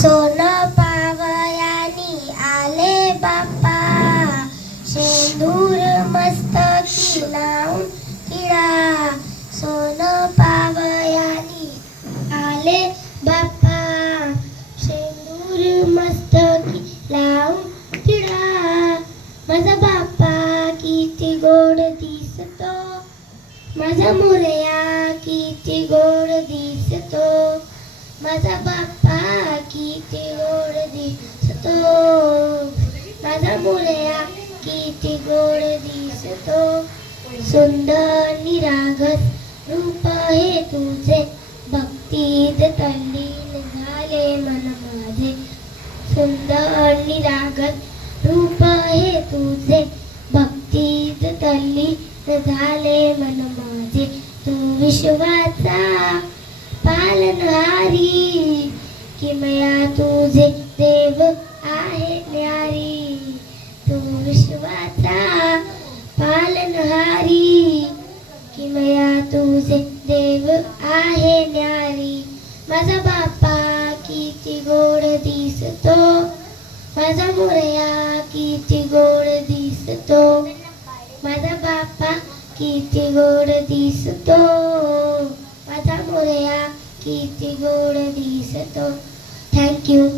सोन पावयानी आले बाप्पा, शेंदूर मस्तकी लावून टिळा. सोन पावयानी आले बाप्पा, शेंदूर मस्तकी लावून टिळा. माझा बाप्पा किती गोड दिसतो, माझा मोरया किती गोड दिसतो. माझा बाप्पा किती गोड दिसतो, माझा मोरया किती गोड दिसतो. सुंदर निरागस रूप हे तुझे, भक्तीत तल्लीन झाले मन माझे. सुंदर निरागस रूप हे तुझे, भक्तीत तल्लीन झाले मन माझे. तू विश्वाचा पालनहारी, किमया तुझे देव आहे न्यारी. तू विश्वाचा पालनहारी, किमया तुझे देव आहे न्यारी. माझा बाप्पा किती गोड दिसतो, माझा मोरया किती गोड दिसतो. माझा बाप्पा किती गोड दिसतो, माझा मोरया किती गोड दिसतो. थँक्यू.